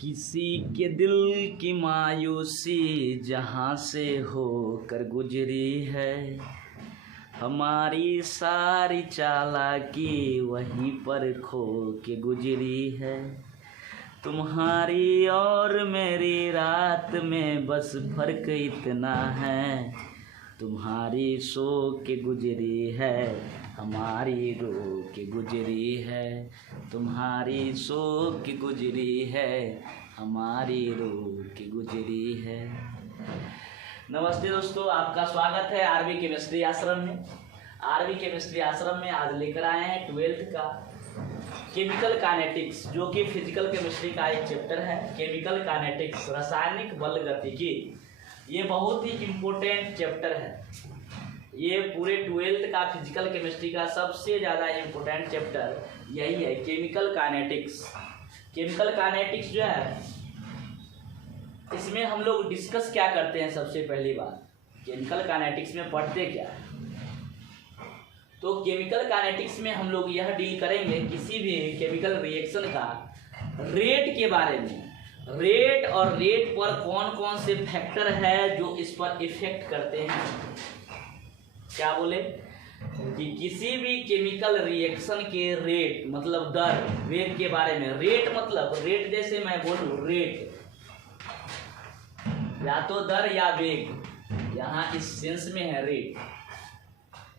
किसी के दिल की मायूसी जहाँ से होकर गुजरी है, हमारी सारी चालाकी वहीं पर खो के गुजरी है। तुम्हारी और मेरी रात में बस फर्क इतना है, तुम्हारी सो के गुजरी है, हमारी रो के गुजरी है। तुम्हारी सो के गुजरी है, हमारी रो के गुजरी है। नमस्ते दोस्तों, आपका स्वागत है आरवी केमिस्ट्री आश्रम में। आरवी केमिस्ट्री आश्रम में आज लेकर आए हैं 12th का केमिकल काइनेटिक्स, जो कि फिजिकल केमिस्ट्री का एक चैप्टर है। केमिकल काइनेटिक्स, रासायनिक बल गतिकी, ये बहुत ही इम्पोर्टेंट चैप्टर है। ये पूरे 12th का फिजिकल केमिस्ट्री का सबसे ज़्यादा इम्पोर्टेंट चैप्टर यही है, केमिकल काइनेटिक्स। केमिकल काइनेटिक्स जो है, इसमें हम लोग डिस्कस क्या करते हैं। सबसे पहली बात, केमिकल काइनेटिक्स में पढ़ते क्या है। तो केमिकल काइनेटिक्स में हम लोग यह डील करेंगे किसी भी केमिकल रिएक्शन का रेट के बारे में। रेट और रेट पर कौन कौन से फैक्टर है जो इस पर इफेक्ट करते हैं। क्या बोले कि किसी भी केमिकल रिएक्शन के रेट मतलब दर, वेग के बारे में। रेट मतलब रेट, जैसे मैं बोलूं रेट, या तो दर या वेग, यहाँ इस सेंस में है रेट।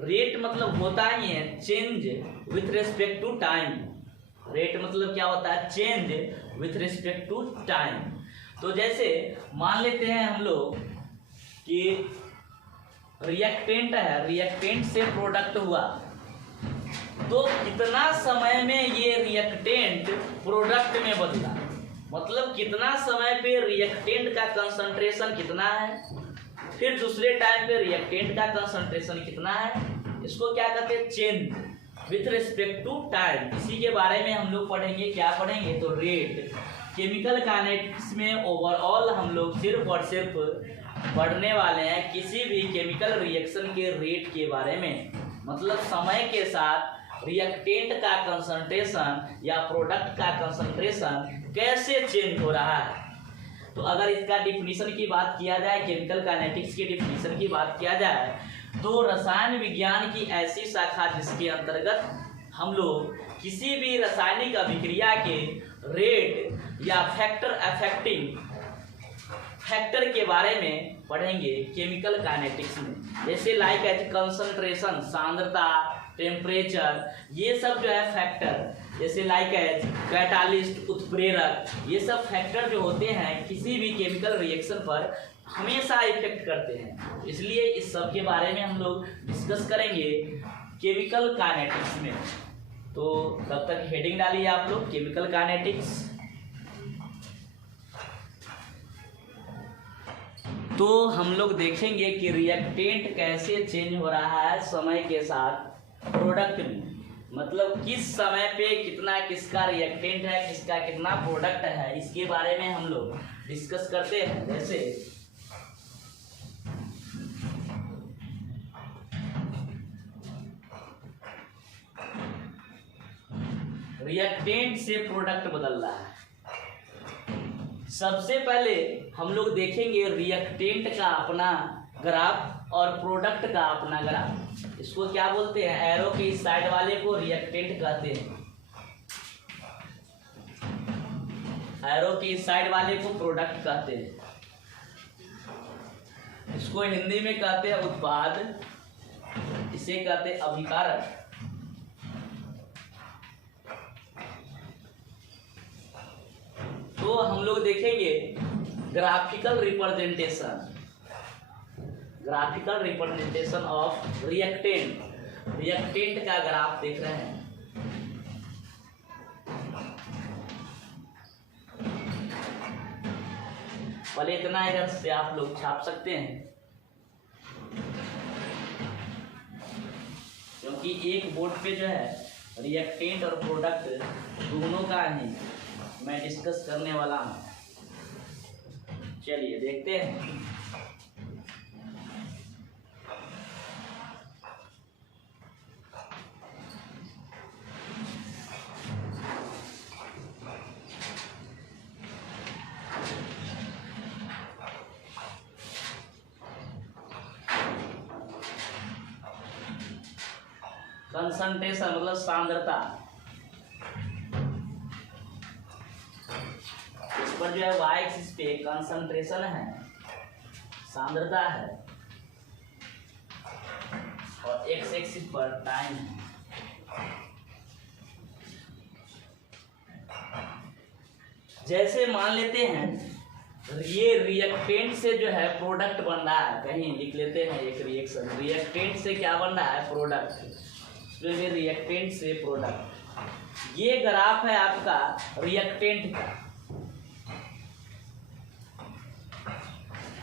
रेट मतलब होता ही है change with respect to time. Rate मतलब क्या होता है, change with respect to time. तो जैसे मान लेते हैं हम लोग कि रिएक्टेंट है, रिएक्टेंट से प्रोडक्ट हुआ, तो कितना समय में ये रिएक्टेंट प्रोडक्ट में बदला, मतलब कितना समय पे रिएक्टेंट का कंसंट्रेशन कितना है, फिर दूसरे टाइम पे रिएक्टेंट का कंसंट्रेशन कितना है। इसको क्या कहते हैं, change with respect to time. इसी के बारे में हम लोग पढ़ेंगे। क्या पढ़ेंगे, तो रेट। केमिकल काइनेटिक्स में ओवरऑल हम लोग सिर्फ और सिर्फ पढ़ने वाले हैं किसी भी केमिकल रिएक्शन के रेट के बारे में, मतलब समय के साथ रिएक्टेंट का कंसंट्रेशन या प्रोडक्ट का कंसंट्रेशन कैसे चेंज हो रहा है। तो अगर इसका डिफिनीशन की बात किया जाए, केमिकल काइनेटिक्स के डिफिनीशन की बात किया जाए, तो रसायन विज्ञान की ऐसी शाखा जिसके अंतर्गत हम लोग किसी भी रासायनिक अभिक्रिया के रेट या फैक्टर अफेक्टिंग फैक्टर के बारे में पढ़ेंगे केमिकल काइनेटिक्स में। जैसे लाइक कंसंट्रेशन, सांद्रता, टेम्परेचर, ये सब जो है फैक्टर। जैसे लाइक कैटालिस्ट, उत्प्रेरक, ये सब फैक्टर जो होते हैं किसी भी केमिकल रिएक्शन पर हमेशा इफेक्ट करते हैं। इसलिए इस सब के बारे में हम लोग डिस्कस करेंगे केमिकल काइनेटिक्स में। तो तब तक हेडिंग डालिए आप लोग, केमिकल काइनेटिक्स। तो हम लोग देखेंगे कि रिएक्टेंट कैसे चेंज हो रहा है समय के साथ प्रोडक्ट में, मतलब किस समय पे कितना किसका रिएक्टेंट है, किसका कितना प्रोडक्ट है, इसके बारे में हम लोग डिस्कस करते हैं। जैसे रिएक्टेंट से प्रोडक्ट बदल रहा है। सबसे पहले हम लोग देखेंगे रिएक्टेंट का अपना ग्राफ और प्रोडक्ट का अपना ग्राफ। इसको क्या बोलते हैं, एरो के इस साइड वाले को रिएक्टेंट कहते हैं, एरो के इस साइड वाले को प्रोडक्ट कहते हैं। इसको हिंदी में कहते हैं उत्पाद, इसे कहते हैं अभिकारक। तो हम लोग देखेंगे graphical representation, graphical representation of reactant. Reactant का ग्राफ देख रहे हैं। पहले इतना इधर से आप लोग छाप सकते हैं, क्योंकि एक बोर्ड पे जो है रिएक्टेंट और प्रोडक्ट दोनों का ही मैं डिस्कस करने वाला हूं। चलिए देखते हैं। कंसंट्रेशन मतलब सांद्रता, इस पर जो है y एक्सिस पे कंसंट्रेशन है, सांद्रता है, और x एक्सिस पर टाइम है। जैसे मान लेते हैं ये रिएक्टेंट से जो है प्रोडक्ट बन रहा है, कहीं लिख लेते हैं एक रिएक्शन, रिएक्टेंट से क्या बन रहा है, प्रोडक्ट। रिएक्टेंट से प्रोडक्ट, ये ग्राफ है आपका रिएक्टेंट का,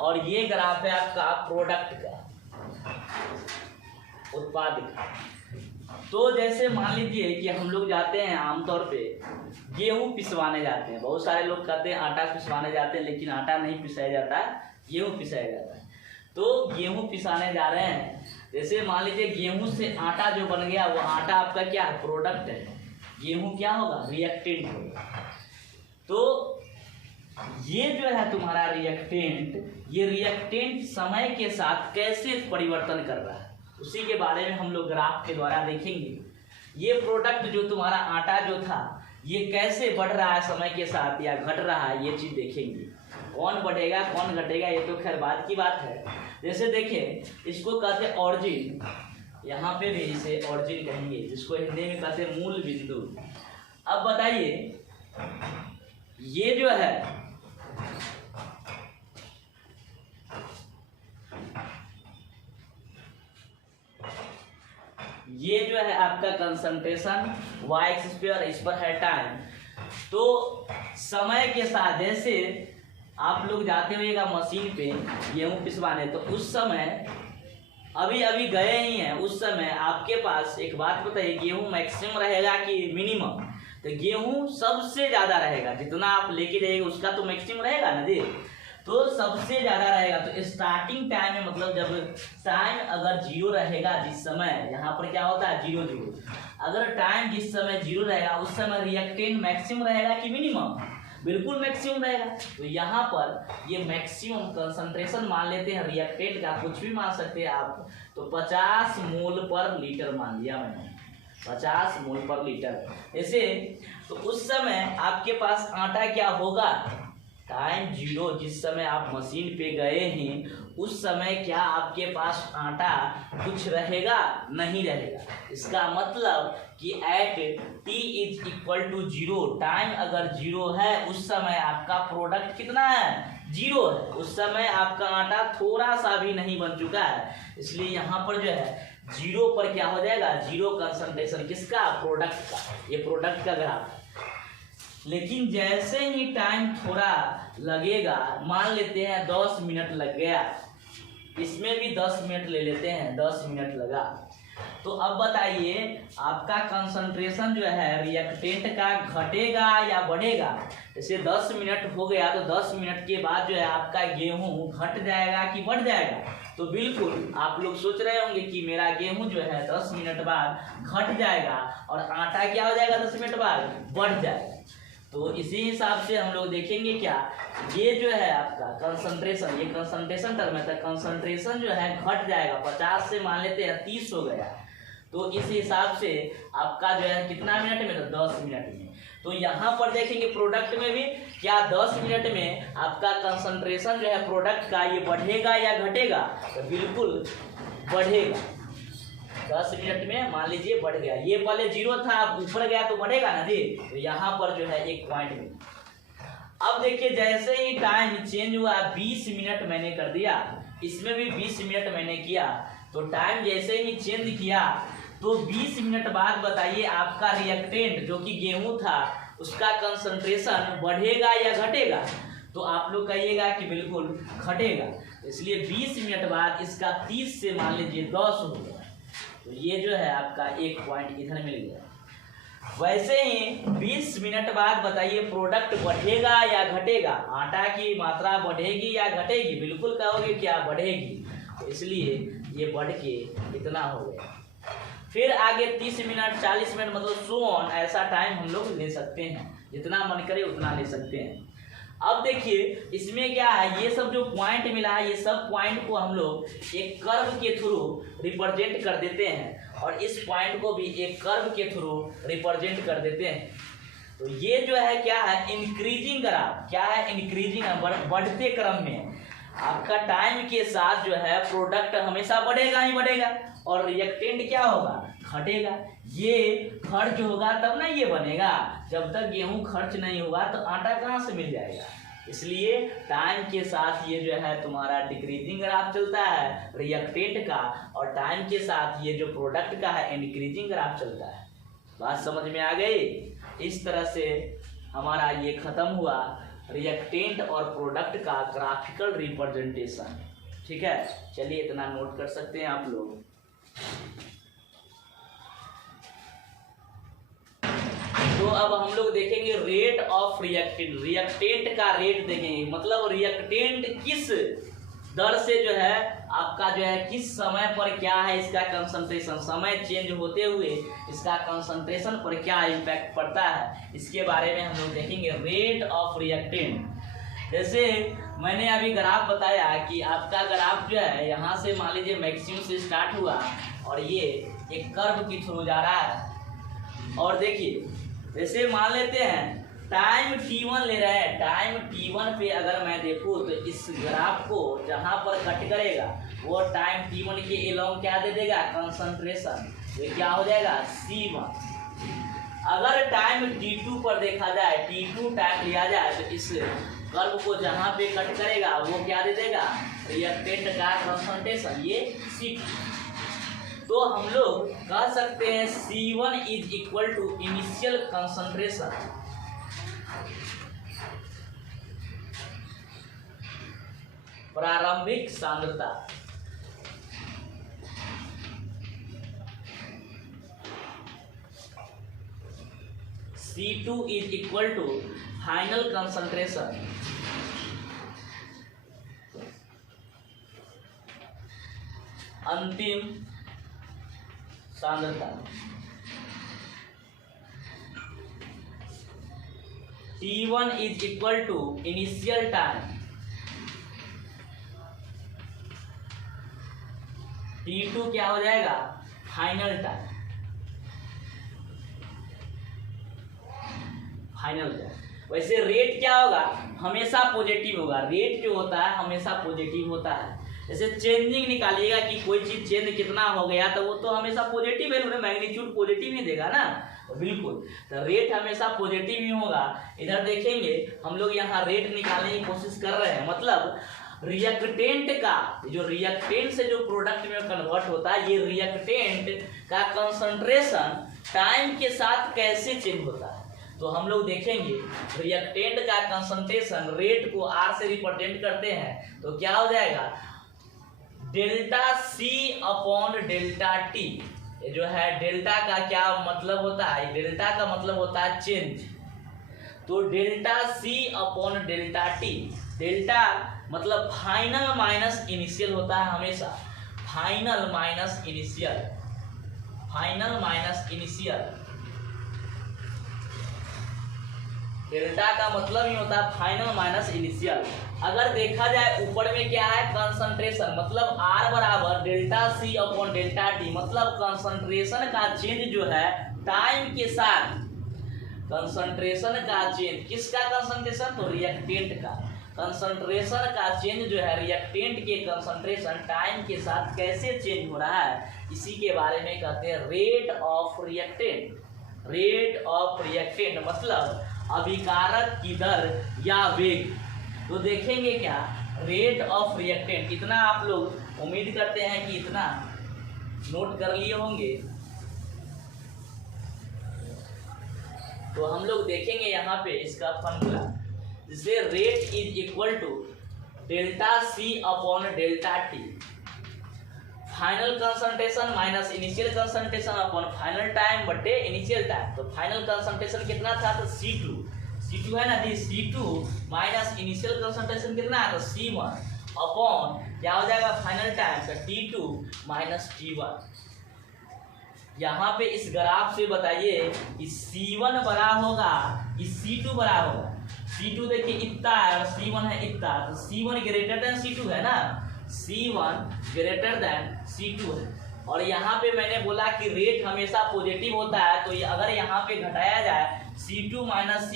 और ये ग्राफ है आपका प्रोडक्ट का, उत्पाद का। तो जैसे मान लीजिए कि हम लोग जाते हैं आमतौर पे गेहूं पिसवाने जाते हैं, बहुत सारे लोग कहते हैं आटा पिसवाने जाते हैं, लेकिन आटा नहीं पिसाया जाता है, गेहूं पिसाया जाता है। तो गेहूं पिसाने जा रहे हैं, जैसे मान लीजिए गेहूं से आटा जो बन गया, वो आटा आपका क्या है, प्रोडक्ट है। गेहूं क्या होगा, रिएक्टेंट होगा। तो ये जो है तुम्हारा रिएक्टेंट, ये रिएक्टेंट समय के साथ कैसे परिवर्तन कर रहा है, उसी के बारे में हम लोग ग्राफ के द्वारा देखेंगे। ये प्रोडक्ट जो तुम्हारा आटा जो था, ये कैसे बढ़ रहा है समय के साथ या घट रहा है, ये चीज देखेंगे। कौन बढ़ेगा कौन घटेगा ये तो खैर बाद की बात है। जैसे देखें, इसको कहते हैं ऑरिजिन, यहाँ पे भी इसे ऑरिजिन कहेंगे, जिसको हिंदी में कहते हैं मूल बिंदु। अब बताइए, ये जो है ये जो है आपका कंसंट्रेशन y एक्सिस पे, और इस पर है टाइम। तो समय के साथ जैसे आप लोग जाते होइएगा मशीन पे गेहूं पिसवाने, तो उस समय अभी अभी गए ही हैं, उस समय आपके पास एक बात बताइए, गेहूं मैक्सिमम रहेगा कि मिनिमम? तो गेहूं सबसे ज्यादा रहेगा, जितना आप लेके जाइएगा उसका तो मैक्सिमम रहेगा ना जी, तो सबसे ज्यादा रहेगा। तो स्टार्टिंग टाइम में मतलब जब टाइम अगर जीरो रहेगा, जिस समय यहाँ पर क्या होता है जीरो जीरो, अगर टाइम जिस समय जीरो रहेगा उस समय रिएक्टेंट मैक्सिमम रहेगा कि मिनिमम? बिल्कुल मैक्सिमम रहेगा। तो यहाँ पर ये मैक्सिमम कंसंट्रेशन मान लेते हैं रिएक्टेंट का, कुछ भी मान सकते हैं आप। तो 50 मोल पर लीटर मान लिया मैंने, 50 मोल पर लीटर। ऐसे तो उस समय आपके पास आटा क्या होगा, टाइम जीरो, जिस समय आप मशीन पे गए हैं उस समय क्या आपके पास आटा कुछ रहेगा? नहीं रहेगा। इसका मतलब कि at t is equal to zero, time अगर जीरो है उस समय आपका प्रोडक्ट कितना है, जीरो है। उस समय आपका आटा थोड़ा सा भी नहीं बन चुका है, इसलिए यहाँ पर जो है जीरो पर क्या हो जाएगा, जीरो कंसंट्रेशन किसका, प्रोडक्ट का। ये प्रोडक्ट का ग्राफ। लेकिन जैसे ही टाइम थोड़ा लगेगा, मान लेते हैं 10 मिनट लग गया, इसमें भी 10 मिनट ले लेते हैं, 10 मिनट लगा, तो अब बताइए आपका कंसंट्रेशन जो है रिएक्टेंट का घटेगा या बढ़ेगा? जैसे 10 मिनट हो गया, तो 10 मिनट के बाद जो है आपका गेहूं घट जाएगा कि बढ़ जाएगा? तो बिल्कुल आप लोग सोच रहे होंगे कि मेरा गेहूं जो है 10 मिनट बाद घट जाएगा और आटा क्या हो जाएगा 10 मिनट बाद, बढ़ जाएगा। तो इसी हिसाब से हम लोग देखेंगे क्या, ये जो है आपका कंसंट्रेशन, ये कंसंट्रेशन टर्म है, तो कंसंट्रेशन जो है घट जाएगा, 50 से मान लेते हैं 30 हो गया। तो इस हिसाब से आपका जो है कितना मिनट में, तो 10 मिनट में। तो यहाँ पर देखेंगे प्रोडक्ट में भी क्या 10 मिनट में आपका कंसंट्रेशन जो है प्रोडक्ट का ये बढ़ेगा या घटेगा? तो बिल्कुल बढ़ेगा। 10 मिनट में मान लीजिए बढ़ गया, ये पहले जीरो था अब ऊपर गया तो बढ़ेगा ना जी। तो यहाँ पर जो है एक पॉइंट में, अब देखिए जैसे ही टाइम चेंज हुआ 20 मिनट मैंने कर दिया, इसमें भी 20 मिनट मैंने किया, तो टाइम जैसे ही चेंज किया तो 20 मिनट बाद बताइए आपका रिएक्टेंट जो कि गेहूं था उसका कंसंट्रेशन बढ़ेगा या घटेगा? तो आप लोग कहिएगा कि बिल्कुल घटेगा। इसलिए 20 मिनट बाद इसका 30 से मान लीजिए 10 हो गया, तो ये जो है आपका एक पॉइंट इधर मिल गया। वैसे ही 20 मिनट बाद बताइए प्रोडक्ट बढ़ेगा या घटेगा? आटा की मात्रा बढ़ेगी या घटेगी? बिल्कुल कहोगे क्या, बढ़ेगी। तो इसलिए ये बढ़ के इतना हो गया। फिर आगे 30 मिनट 40 मिनट मतलब सो ऑन, ऐसा टाइम हम लोग ले सकते हैं, जितना मन करे उतना ले सकते हैं। अब देखिए इसमें क्या है, ये सब जो पॉइंट मिला है ये सब पॉइंट को हम लोग एक कर्व के थ्रू रिप्रेजेंट कर देते हैं, और इस पॉइंट को भी एक कर्व के थ्रू रिप्रेजेंट कर देते हैं। तो ये जो है क्या है, इंक्रीजिंग ग्राफ, क्या है, इंक्रीजिंग, बढ़ते क्रम में आपका टाइम के साथ जो है प्रोडक्ट हमेशा बढ़ेगा ही बढ़ेगा और रिएक्टेंट क्या होगा, घटेगा। ये खर्च होगा तब ना ये बनेगा, जब तक गेहूं खर्च नहीं होगा तो आटा कहाँ से मिल जाएगा। इसलिए टाइम के साथ ये जो है तुम्हारा डिक्रीजिंग ग्राफ चलता है रिएक्टेंट का, और टाइम के साथ ये जो प्रोडक्ट का है इंक्रीजिंग ग्राफ चलता है। बात समझ में आ गई। इस तरह से हमारा ये खत्म हुआ रिएक्टेंट और प्रोडक्ट का ग्राफिकल रिप्रेजेंटेशन। ठीक है, चलिए इतना नोट कर सकते हैं आप लोग। तो अब हम लोग देखेंगे रेट ऑफ रिएक्टेंट, रिएक्टेंट का रेट देखेंगे, मतलब रिएक्टेंट किस दर से जो है आपका जो है किस समय पर क्या है इसका कंसंट्रेशन, समय चेंज होते हुए इसका कंसंट्रेशन पर क्या इम्पैक्ट पड़ता है, इसके बारे में हम लोग देखेंगे। रेट ऑफ रिएक्टेंट, जैसे मैंने अभी ग्राफ बताया कि आपका ग्राफ जो है यहाँ से मान लीजिए मैक्सिमम से स्टार्ट हुआ और ये एक कर्व के थ्रू जा रहा है। और देखिए जैसे मान लेते हैं टाइम t1 ले रहा है, टाइम t1 पे अगर मैं देखूँ तो इस ग्राफ को जहाँ पर कट करेगा वो टाइम t1 के एलोंग क्या दे देगा, कंसंट्रेशन, ये क्या हो जाएगा C1। अगर टाइम t2 पर देखा जाए, t2 टाइम लिया जाए तो इस कर्व को जहाँ पे कट करेगा वो क्या दे देगा, रिएक्टेंट का कंसंट्रेशन, ये C2। तो हम लोग कह सकते हैं C1 is equal to initial concentration, प्रारंभिक सांद्रता, C2 is equal to final concentration, अंतिम सांद्रता। T1 is equal to initial time, T2 क्या हो जाएगा, फाइनल टाइम, फाइनल टाइम। वैसे रेट क्या होगा, हमेशा पॉजिटिव होगा, रेट जो होता है हमेशा पॉजिटिव होता है। जैसे चेंजिंग निकालिएगा कि कोई चीज चेंज कितना हो गया तो वो तो हमेशा पॉजिटिव है, मैग्नीट्यूड पॉजिटिव ही देगा ना, तो बिल्कुल तो रेट हमेशा पॉजिटिव ही होगा। इधर देखेंगे हम लोग यहाँ रेट निकालने की कोशिश कर रहे हैं, मतलब रिएक्टेंट का जो रिएक्टेंट से जो प्रोडक्ट में कन्वर्ट होता है, ये रिएक्टेंट का कंसंट्रेशन टाइम के साथ कैसे चेंज होता है। तो हम लोग देखेंगे रिएक्टेंट का कंसंट्रेशन रेट को R से रिप्रेजेंट करते हैं तो क्या हो जाएगा, delta C upon delta T। ये जो है डेल्टा का क्या मतलब होता है, डेल्टा का मतलब होता है चेंज, तो delta C upon delta T, delta मतलब फाइनल माइनस इनिशियल होता है हमेशा, final minus initial, final minus initial. Delta का मतलब ही होता है फाइनल माइनस इनिशियल। अगर देखा जाए ऊपर में क्या है, कंसंट्रेशन, मतलब R बराबर delta C upon delta T, मतलब कंसंट्रेशन का चेंज जो है टाइम के साथ, कंसंट्रेशन का चेंज, किसका कंसंट्रेशन, तो रिएक्टेंट का कंसंट्रेशन का चेंज जो है रिएक्टेंट के कंसंट्रेशन टाइम के साथ कैसे चेंज हो रहा है, इसी के बारे में कहते हैं rate of reactant. Rate of reactant मतलब अभिकारक की दर या वेग। तो देखेंगे क्या, रेट ऑफ रिएक्टेंट, इतना आप लोग उम्मीद करते हैं कि इतना नोट कर लिए होंगे। तो हम लोग देखेंगे यहाँ पे इसका फॉर्मूला, जिससे rate is equal to delta C upon delta T, final concentration minus initial concentration upon final time बटे इनिशियल टाइम। तो फाइनल कंसंट्रेशन कितना था, तो C2 है ना जी, C2 माइनस इनिशियल कंसंट्रेशन कितना है, तो C1 अपॉन क्या हो जाएगा फाइनल टाइम, तो T2 माइनस T1। यहाँ पे इस ग्राफ से बताइए कि C1 बड़ा होगा कि C2 बड़ा होगा। C2 देखिए इतना है और C1 है इतना, तो C1 ग्रेटर देन C2 है ना, C1 ग्रेटर देन C2 है। और यहाँ पे मैंने बोला कि रेट हमेशा पॉजिटिव होता है, तो अगर यहाँ पे घटाया जाए C2 माइनस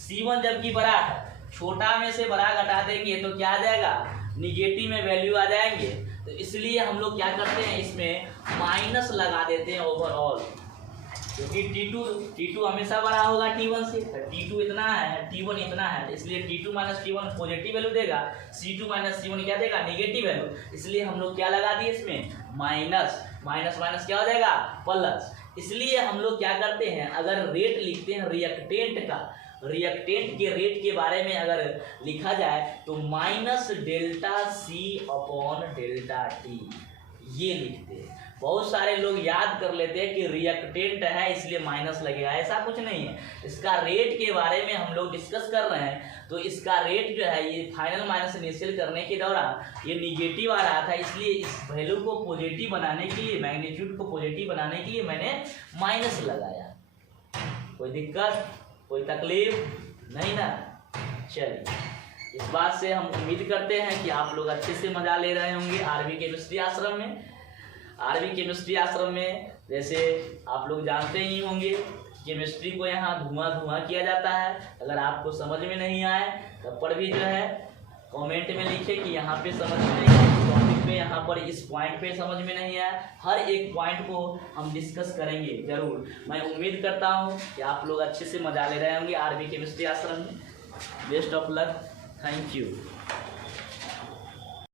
C1 जबकि बड़ा है, छोटा में से बड़ा घटा देंगे तो क्या आ जाएगा, निगेटिव में वैल्यू आ जाएंगे। तो इसलिए हम लोग क्या करते हैं, इसमें माइनस लगा देते हैं ओवरऑल, क्योंकि T2 हमेशा बड़ा होगा T1 से। T2 इतना है, T1 इतना है, इसलिए T2 minus T1 positive value देगा, C2 माइनस C1 क्या देगा, निगेटिव वैल्यू। इसलिए हम लोग क्या लगा दिए इसमें, माइनस माइनस माइनस क्या हो जाएगा, प्लस। इसलिए हम लोग क्या करते हैं, अगर रेट लिखते हैं रिएक्टेंट का, रिएक्टेंट के रेट के बारे में अगर लिखा जाए तो minus delta C upon delta T, ये लिखते हैं। बहुत सारे लोग याद कर लेते हैं कि रिएक्टेंट है इसलिए माइनस लगेगा, ऐसा कुछ नहीं है। इसका रेट के बारे में हम लोग डिस्कस कर रहे हैं, तो इसका रेट जो है ये फाइनल माइनस इनिशियल करने के दौरान ये निगेटिव आ रहा था, इसलिए इस वैल्यू को पॉजिटिव बनाने के लिए, मैग्नीट्यूड को पॉजिटिव बनाने के लिए मैंने माइनस लगाया। कोई दिक्कत, कोई तकलीफ नहीं ना। चलिए, इस बात से हम उम्मीद करते हैं कि आप लोग अच्छे से मजा ले रहे होंगे आरबी केमिस्ट्री आश्रम में। आरबी केमिस्ट्री आश्रम में जैसे आप लोग जानते ही होंगे, केमिस्ट्री को यहाँ धुआं किया जाता है। अगर आपको समझ में नहीं आए तब पर भी जो है कमेंट में लिखे कि यहाँ पे समझ में नहीं आए, टॉपिक पे यहाँ पर इस पॉइंट पे समझ में नहीं आया। हर एक पॉइंट को हम डिस्कस करेंगे जरूर। मैं उम्मीद करता हूँ कि आप लोग अच्छे से मजा ले रहे होंगे आरबी केमिस्ट्री आश्रम में। Best of luck, thank you.